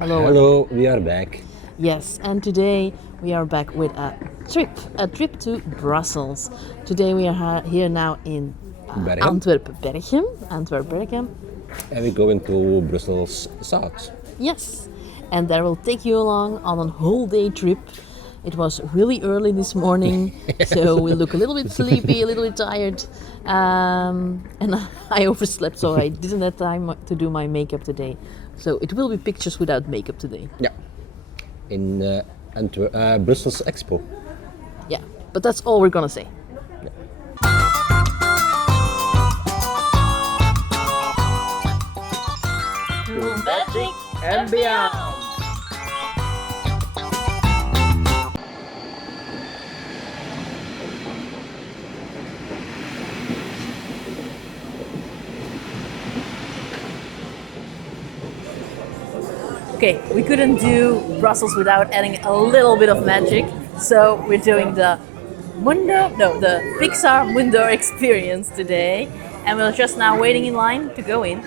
Hello. Hello, we are back. Yes, and today we are back with a trip to Brussels. Today we are here now in Bergen, Antwerp-Berchem. and we're going to Brussels South. Yes, and that will take you along on a whole day trip. It was really early this morning, so we look a little bit sleepy, a little bit tired, and I overslept, so I didn't have time to do my makeup today. So it will be pictures without makeup today. Yeah, in Brussels Expo. Yeah, but that's all we're gonna say. Through magic and beyond. Okay, we couldn't do Brussels without adding a little bit of magic, so we're doing the Pixar Mundo experience today, and we're just now waiting in line to go in.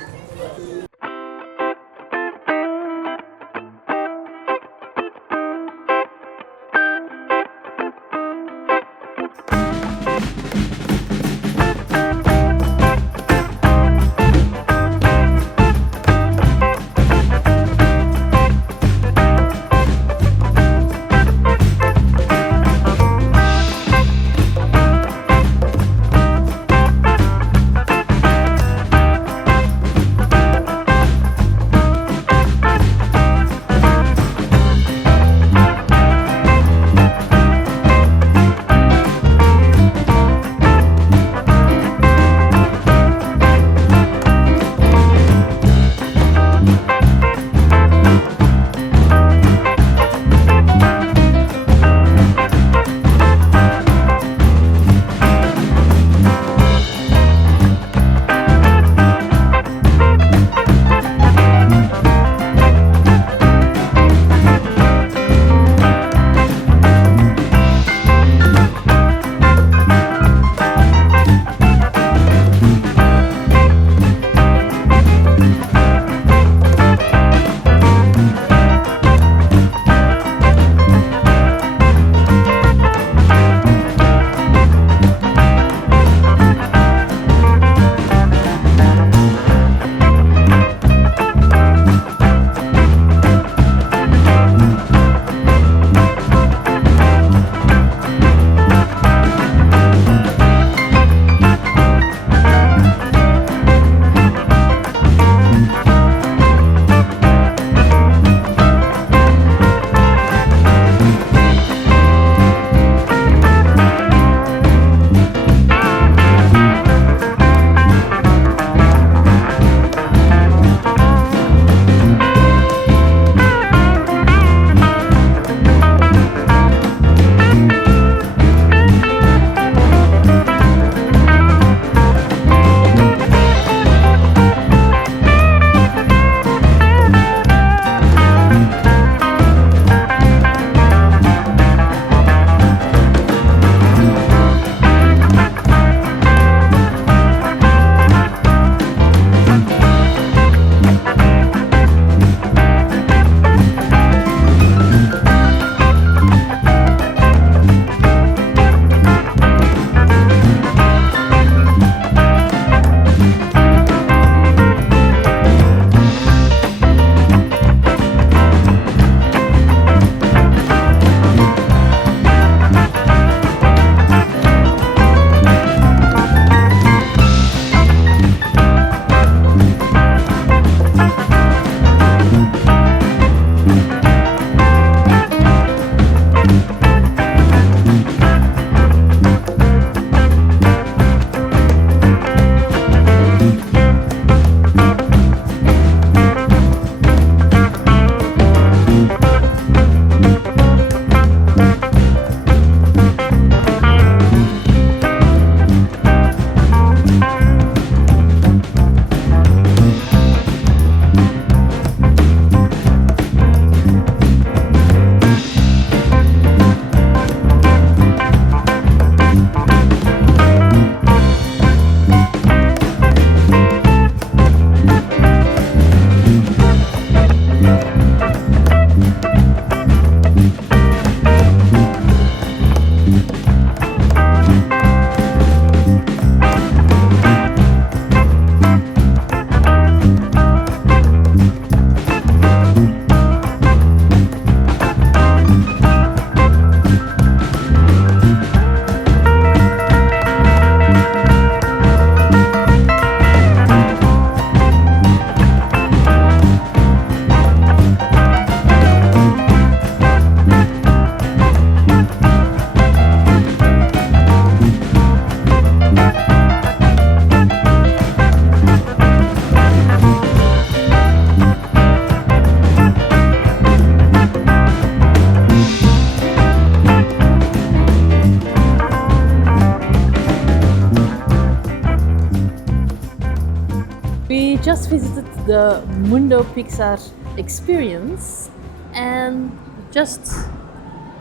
just visited the Mundo Pixar experience and just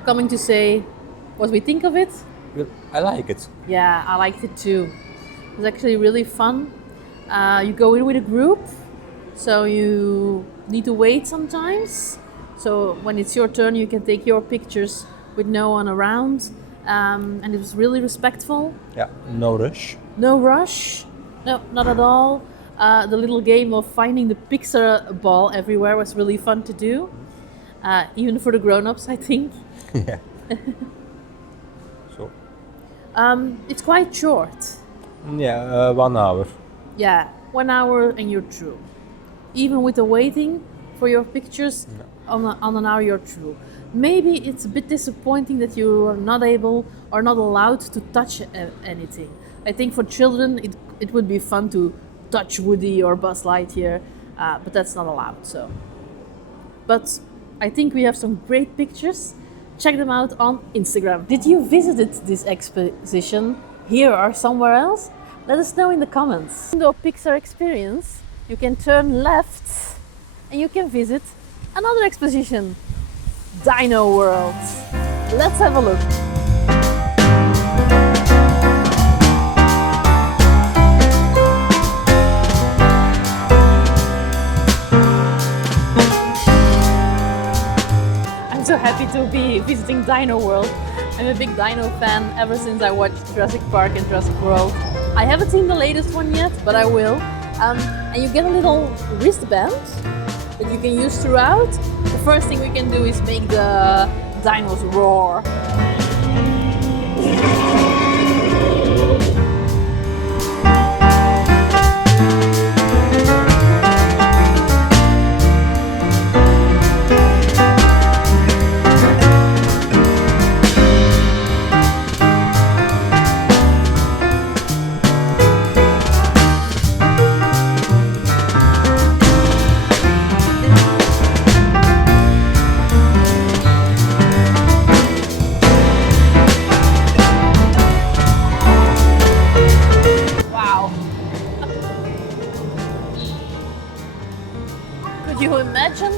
coming to say what we think of it. Well, I like it. Yeah, I liked it too. It was actually really fun. You go in with a group, so you need to wait sometimes. So when it's your turn, you can take your pictures with no one around. And it was really respectful. Yeah, no rush. No rush. No, not at all. The little game of finding the Pixar ball everywhere was really fun to do. Even for the grown-ups, I think. Yeah. So, It's quite short. yeah, 1 hour. Yeah, 1 hour and you're through. Even with the waiting for your pictures, on an hour you're through. Maybe it's a bit disappointing that you are not able or not allowed to touch anything. I think for children it would be fun to touch Woody or Buzz Lightyear, but that's not allowed. So, but I think we have some great pictures. Check them out on Instagram. Did you visit this exposition here or somewhere else? Let us know in the comments. In the Pixar experience, you can turn left and you can visit another exposition, Dino World. Let's have a look. I'm so happy to be visiting Dino World. I'm a big dino fan ever since I watched Jurassic Park and Jurassic World. I haven't seen the latest one yet, but I will. And you get a little wristband that you can use throughout. The first thing we can do is make the dinos roar. Could you imagine?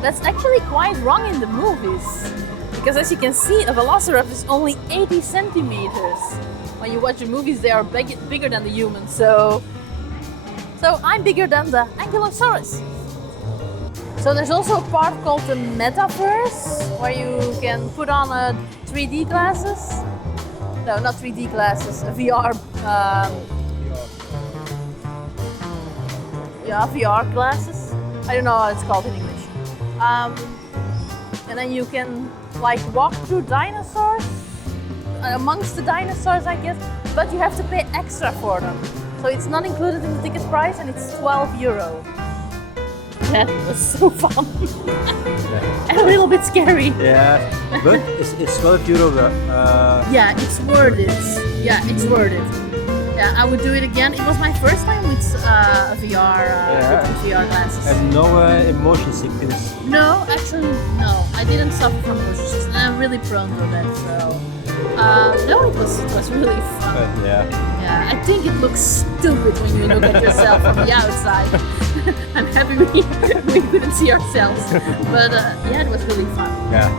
That's actually quite wrong in the movies. Because as you can see, a velociraptor is only 80 centimeters. When you watch the movies, they are bigger than the humans. So I'm bigger than the Ankylosaurus. So there's also a part called the Metaverse, where you can put on 3D glasses. No, not 3D glasses, VR. Yeah, VR glasses. I don't know how it's called in English. And then you can like walk through dinosaurs, amongst the dinosaurs, I guess, but you have to pay extra for them. So it's not included in the ticket price, and it's €12. That was so fun. And a little bit scary. Yeah, but it's €12. Yeah, it's worth it. Yeah, it's worth it. Yeah, I would do it again. It was my first time with VR, VR glasses. And no motion sickness. No, actually, no. I didn't suffer from motion sickness, and I'm really prone to that. So, no, it was really fun. Yeah. Yeah, I think it looks stupid when you look at yourself from the outside. I'm happy we couldn't see ourselves, but yeah, it was really fun. Yeah.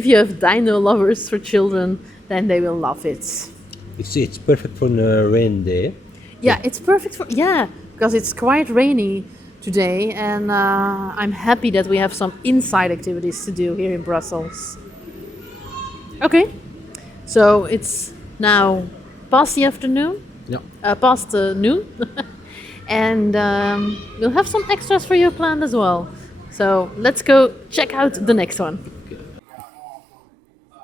if you have dino lovers for children, then they will love it. You see, it's perfect for a rain day. Yeah, it's perfect for, yeah, because it's quite rainy today, and I'm happy that we have some inside activities to do here in Brussels. Okay, so it's now past the afternoon, past noon, and we'll have some extras for you planned as well. So let's go check out the next one.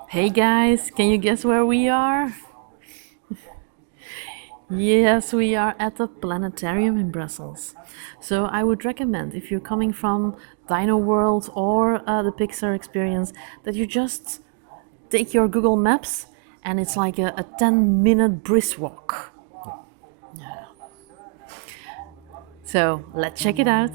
Hey guys, can you guess where we are? Yes, we are at the planetarium in Brussels. So I would recommend, if you're coming from Dino World or the Pixar experience, that you just take your Google Maps, and it's like a 10-minute brisk walk. Yeah. So let's check it out.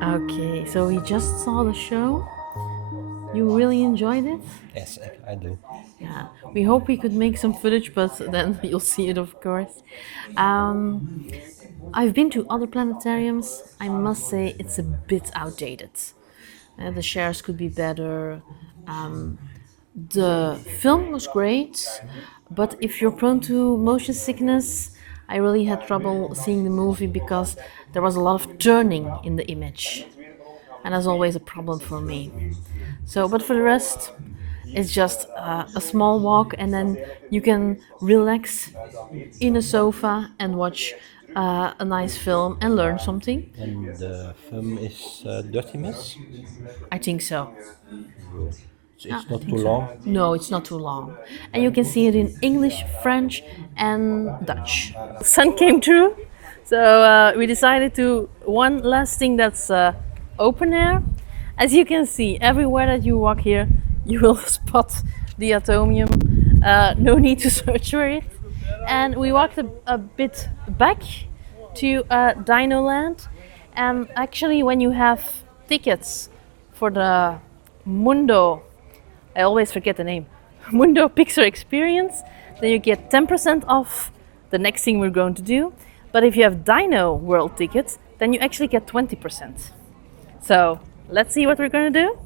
Okay, so we just saw the show. You really enjoyed it? Yes, I do. Yeah, we hope we could make some footage, but then you'll see it, of course. I've been to other planetariums. I must say it's a bit outdated. The shares could be better. The film was great, but if you're prone to motion sickness, I really had trouble seeing the movie because there was a lot of turning in the image. And that's always a problem for me. So, but for the rest, it's just a small walk, and then you can relax in a sofa and watch a nice film and learn something. And the film is Dirty Miss. I think so. It's not too long. No, it's not too long. And you can see it in English, French, and Dutch. The sun came through, so we decided to one last thing that's open air. As you can see, everywhere that you walk here, you will spot the atomium. No need to search for it. And we walked a bit back to Dino Land. And actually, when you have tickets for the Mundo, I always forget the name, Mundo Pixar Experience, then you get 10% off the next thing we're going to do. But if you have Dino World tickets, then you actually get 20%. So let's see what we're going to do.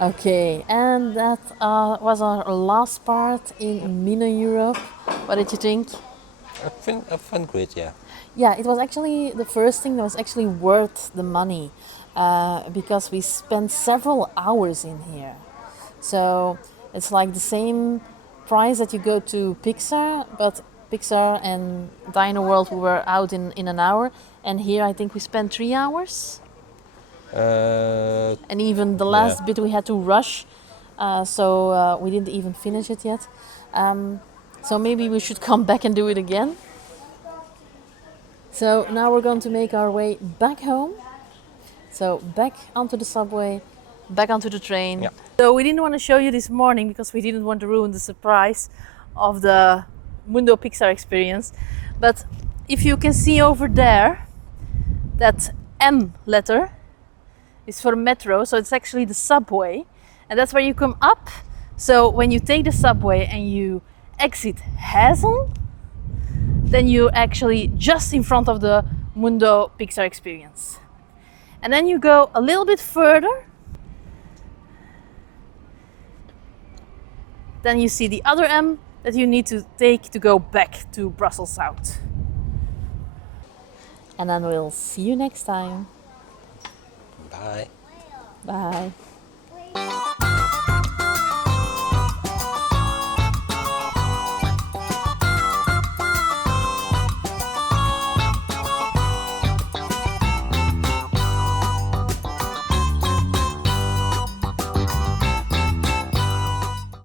Okay, and that was our last part in Mino Europe. What did you think? I found great, yeah. Yeah, it was actually the first thing that was actually worth the money because we spent several hours in here. So it's like the same price that you go to Pixar, but Pixar and Dino World we were out in an hour, and here I think we spent 3 hours. And even the last bit we had to rush, so we didn't even finish it yet. So maybe we should come back and do it again. So now we're going to make our way back home. So back onto the subway, back onto the train. Yeah. So we didn't want to show you this morning because we didn't want to ruin the surprise of the Mundo Pixar experience. But if you can see over there, that M letter is for metro, so it's actually the subway, and that's where you come up. So when you take the subway and you exit Hazel, then you're actually just in front of the Mundo Pixar experience. And then you go a little bit further, then you see the other M that you need to take to go back to Brussels South. And then we'll see you next time. Bye. Bye.